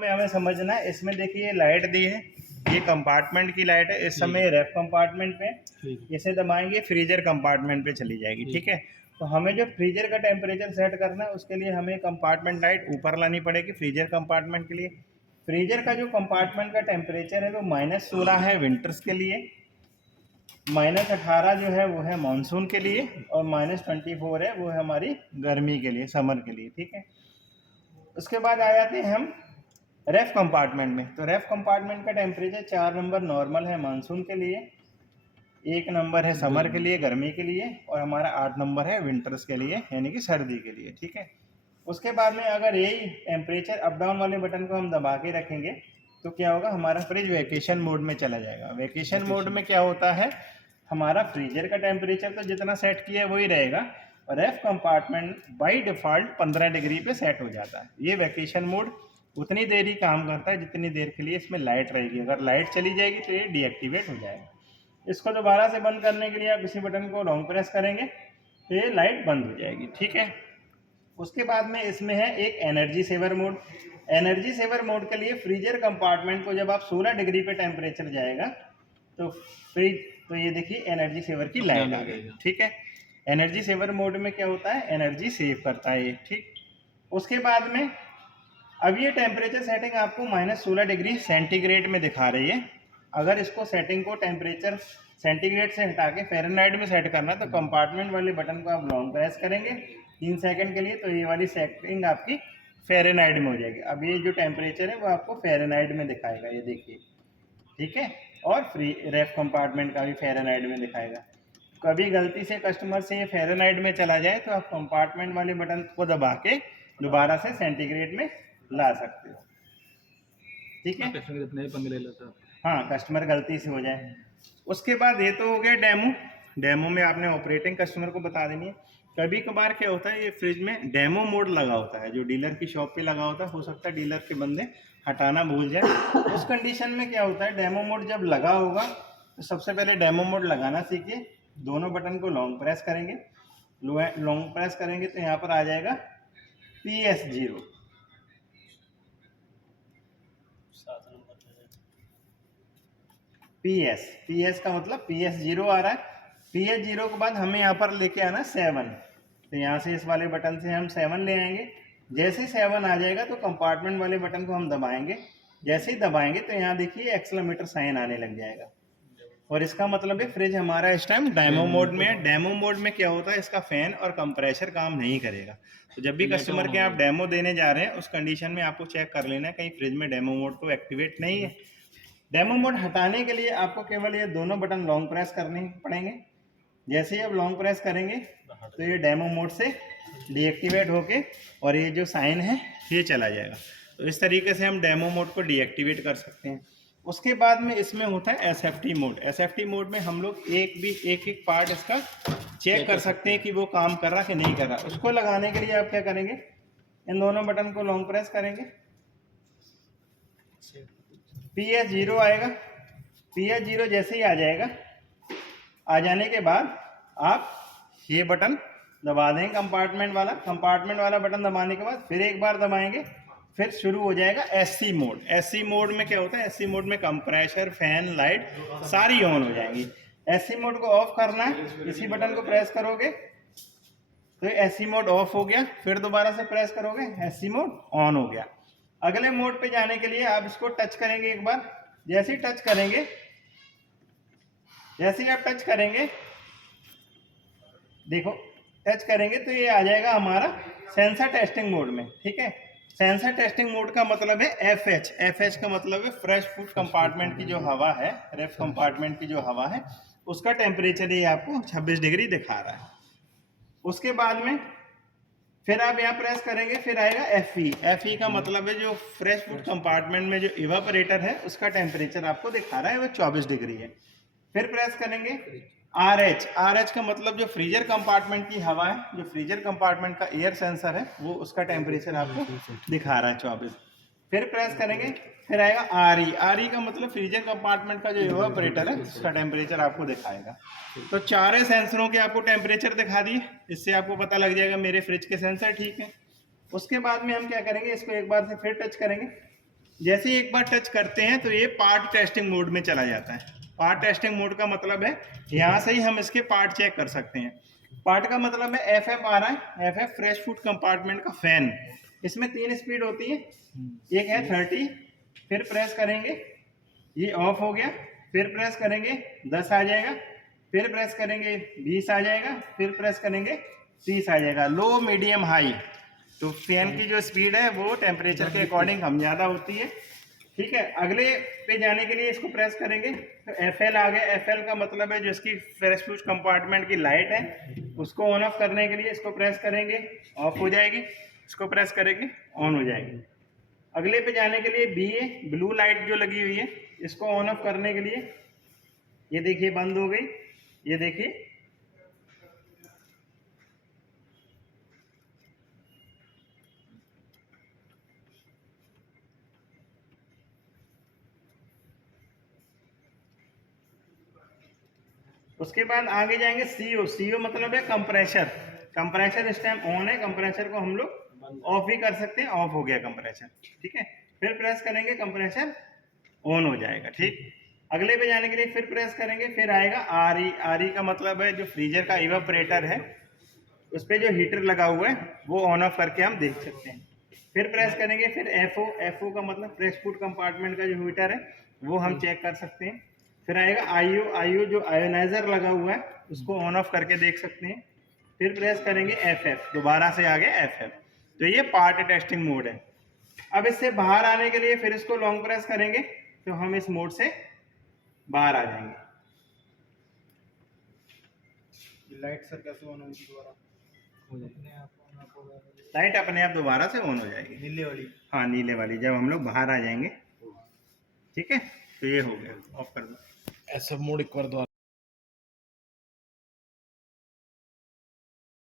में हमें समझना है, इसमें देखिए लाइट दी है, ये कंपार्टमेंट की लाइट है। इस समय रेफ कंपार्टमेंट पे इसे दबाएंगे, फ्रीजर कंपार्टमेंट पे चली जाएगी। ठीक है, तो हमें जो फ्रीजर का टेम्परेचर सेट करना है उसके लिए हमें कंपार्टमेंट लाइट ऊपर लानी पड़ेगी फ्रीजर कंपार्टमेंट के लिए। फ्रीजर का जो कंपार्टमेंट का टेम्परेचर है वो -16 है विंटर्स के लिए, -18 जो है वो है मानसून के लिए, और -24 है वो है हमारी गर्मी के लिए, समर के लिए। ठीक है, उसके बाद आ जाते हैं हम रेफ कंपार्टमेंट में। तो रेफ कंपार्टमेंट का टेम्परेचर 4 नंबर नॉर्मल है मानसून के लिए, 1 नंबर है समर के लिए, गर्मी के लिए, और हमारा 8 नंबर है विंटर्स के लिए, यानी कि सर्दी के लिए। ठीक है, उसके बाद में अगर यही टेम्परेचर अप डाउन वाले बटन को हम दबा के रखेंगे तो क्या होगा, हमारा फ्रिज वेकेशन मोड में चला जाएगा। वेकेशन मोड में क्या होता है, हमारा फ्रीजर का टेम्परेचर तो जितना सेट किया है वही रहेगा, और रेफ कंपार्टमेंट बाई डिफ़ॉल्ट 15 डिग्री पे सेट हो जाता है। ये वेकेशन मोड उतनी देर ही काम करता है जितनी देर के लिए इसमें लाइट रहेगी। अगर लाइट चली जाएगी तो ये डीएक्टिवेट हो जाएगा। इसको दोबारा से बंद करने के लिए आप इसी बटन को लॉन्ग प्रेस करेंगे तो ये लाइट बंद हो जाएगी। ठीक है, उसके बाद में इसमें है एक energy saver mode. Energy saver mode के लिए फ्रीजर कंपार्टमेंट को जब आप 16 डिग्री पे टेम्परेचर जाएगा तो फ्रिज, तो ये देखिए एनर्जी सेवर की लाइट आ गई। ठीक है, एनर्जी सेवर मोड में क्या होता है, एनर्जी सेव करता है ये। ठीक, उसके बाद में अब ये टेम्परेचर सेटिंग आपको -16 डिग्री सेंटीग्रेड में दिखा रही है। अगर इसको सेटिंग को टेम्परेचर सेंटीग्रेड से हटा के फ़ारेनहाइट में सेट करना है तो कंपार्टमेंट वाले बटन को आप लॉन्ग प्रेस करेंगे 3 सेकंड के लिए, तो ये वाली सेटिंग आपकी फ़ारेनहाइट में हो जाएगी। अब ये जो टेम्परेचर है वो आपको फ़ारेनहाइट में दिखाएगा, ये देखिए। ठीक है, और फ्री रेफ कंपार्टमेंट का भी फ़ारेनहाइट में दिखाएगा। कभी गलती से कस्टमर से ये फ़ारेनहाइट में चला जाए तो आप कंपार्टमेंट वाले बटन को दबा के दोबारा से सेंटीग्रेड में ला सकते हो। ठीक है, कस्टमर अपने ही पंगे ले लेता है। हाँ, कस्टमर गलती से हो जाए। उसके बाद ये तो हो गया डेमो। डेमो में आपने ऑपरेटिंग कस्टमर को बता देनी है। कभी कभार क्या होता है, ये फ्रिज में डेमो मोड लगा होता है जो डीलर की शॉप पे लगा होता है, हो सकता है डीलर के बंदे हटाना भूल जाए। उस कंडीशन में क्या होता है, डेमो मोड जब लगा होगा तो सबसे पहले डेमो मोड लगाना सीखिए। दोनों बटन को लॉन्ग प्रेस करेंगे, लॉन्ग प्रेस करेंगे तो यहाँ पर आ जाएगा PS0। PS का मतलब PS0 आ रहा है। PS0 के बाद हमें यहाँ पर लेके आना 7। तो यहाँ से इस वाले बटन से हम 7 ले आएंगे। जैसे 7 आ जाएगा तो कंपार्टमेंट वाले बटन को हम दबाएंगे। जैसे ही दबाएंगे तो यहाँ देखिए एक्सेलेरोमीटर साइन आने लग जाएगा, और इसका मतलब है फ्रिज हमारा इस टाइम डेमो मोड में है। डेमो मोड में क्या होता है, इसका फैन और कंप्रेसर काम नहीं करेगा। तो जब भी कस्टमर के आप डेमो देने जा रहे हैं उस कंडीशन में आपको चेक कर लेना है कहीं फ्रिज में डेमो मोड तो एक्टिवेट नहीं है। डेमो मोड हटाने के लिए आपको केवल ये दोनों बटन लॉन्ग प्रेस करने पड़ेंगे। जैसे ही आप लॉन्ग प्रेस करेंगे तो ये डेमो मोड से डीएक्टिवेट होके और ये जो साइन है ये चला जाएगा। तो इस तरीके से हम डेमो मोड को डीएक्टिवेट कर सकते हैं। उसके बाद में इसमें होता है एसएफटी मोड। एसएफटी मोड में हम लोग एक एक पार्ट इसका चेक कर सकते हैं कि वो काम कर रहा कि नहीं कर रहा। उसको लगाने के लिए आप क्या करेंगे, इन दोनों बटन को लॉन्ग प्रेस करेंगे, PS0 आएगा। PS0 जैसे ही आ जाएगा, आ जाने के बाद आप ये बटन दबा देंगे कंपार्टमेंट वाला बटन दबाने के बाद फिर एक बार दबाएंगे, फिर शुरू हो जाएगा एससी मोड। एससी मोड में क्या होता है, एससी मोड में कंप्रेसर, फैन, लाइट सारी ऑन हो जाएंगी। एससी मोड को ऑफ करना है, इसी बटन को प्रेस करोगे तो एससी मोड ऑफ हो गया, फिर दोबारा से प्रेस करोगे एससी मोड ऑन हो गया। अगले मोड पे जाने के लिए आप इसको टच करेंगे एक बार। जैसे ही टच करेंगे, जैसे ही आप टच करेंगे, देखो टच करेंगे तो ये आ जाएगा हमारा सेंसर टेस्टिंग मोड में। ठीक है, सेंसर टेस्टिंग मोड का मतलब है एफएच। एफएच का मतलब है फ्रेश फूड कंपार्टमेंट की जो हवा है, रेफ कंपार्टमेंट की जो हवा है उसका टेम्परेचर ये आपको 26 डिग्री दिखा रहा है। उसके बाद में फिर आप यहाँ प्रेस करेंगे, फिर आएगा एफई। एफई का मतलब है जो फ्रेश फूड कंपार्टमेंट में जो इवापोरेटर है उसका टेम्परेचर आपको दिखा रहा है वो 24 डिग्री है। फिर प्रेस करेंगे RH। RH का मतलब जो फ्रीजर कंपार्टमेंट की हवा है, जो फ्रीजर कंपार्टमेंट का एयर सेंसर है वो उसका टेम्परेचर आपको दिखा रहा है 24। फिर प्रेस करेंगे, फिर आएगा RE। RE का मतलब फ्रीजर कंपार्टमेंट का जो इवापोरेटर है उसका टेम्परेचर आपको दिखाएगा। तो चारों सेंसरों के आपको टेम्परेचर दिखा दिए, इससे आपको पता लग जाएगा मेरे फ्रिज के सेंसर ठीक है। उसके बाद में हम क्या करेंगे, इसको एक बार से फिर टच करेंगे, जैसे ही एक बार टच करते हैं तो ये पार्ट टेस्टिंग मोड में चला जाता है। पार्ट टेस्टिंग मोड का मतलब है यहाँ से ही हम इसके पार्ट चेक कर सकते हैं। पार्ट का मतलब है एफ आ रहा है, एफ फ्रेश फूड कंपार्टमेंट का फैन। इसमें 3 स्पीड होती है, एक है 30, फिर प्रेस करेंगे ये ऑफ हो गया, फिर प्रेस करेंगे 10 आ जाएगा, फिर प्रेस करेंगे 20 आ जाएगा, फिर प्रेस करेंगे 30 आ जाएगा। लो मीडियम हाई, तो फैन की जो स्पीड है वो टेम्परेचर के अकॉर्डिंग हम ज़्यादा होती है। ठीक है, अगले पे जाने के लिए इसको प्रेस करेंगे तो FL आ गया। FL का मतलब है जो इसकी फ्रेश फूड कंपार्टमेंट की लाइट है उसको ऑन ऑफ करने के लिए इसको प्रेस करेंगे, ऑफ हो जाएगी, इसको प्रेस करेंगे ऑन हो जाएगी। अगले पे जाने के लिए BA ब्लू लाइट जो लगी हुई है इसको ऑन ऑफ करने के लिए ये देखिए बंद हो गई, ये देखिए उसके बाद आगे जाएंगे CO मतलब है कंप्रेसर। कंप्रेसर इस टाइम ऑन है, कंप्रेसर को हम लोग ऑफ भी कर सकते हैं, ऑफ हो गया कंप्रेसर। ठीक है, फिर प्रेस करेंगे कंप्रेसर ऑन हो जाएगा। ठीक, अगले पे जाने के लिए फिर प्रेस करेंगे, फिर आएगा RE का मतलब है जो फ्रीजर का इवापोरेटर है उस पर जो हीटर लगा हुआ है वो ऑन ऑफ करके हम देख सकते हैं। फिर प्रेस करेंगे, फिर FO का मतलब फ्रेश फूड कंपार्टमेंट का जो हीटर है वो हम चेक कर सकते हैं। फिर आएगा IO जो आयोनाइजर लगा हुआ है उसको ऑन ऑफ करके देख सकते हैं। फिर प्रेस करेंगे FF, दोबारा से आ गया FF। तो ये पार्ट टेस्टिंग मोड है। अब इससे बाहर आने के लिए फिर इसको लॉन्ग प्रेस करेंगे तो हम इस मोड से बाहर आ जाएंगे। लाइट सर कैसे ऑन होगी दोबारा? लाइट अपने आप दोबारा से ऑन हो जाएगी, नीले वाली? हाँ नीले वाली, जब हम लोग बाहर आ जाएंगे। ठीक है, तो ये हो गया, ऑफ कर दो। ऐसा मोड एक बार दोबारा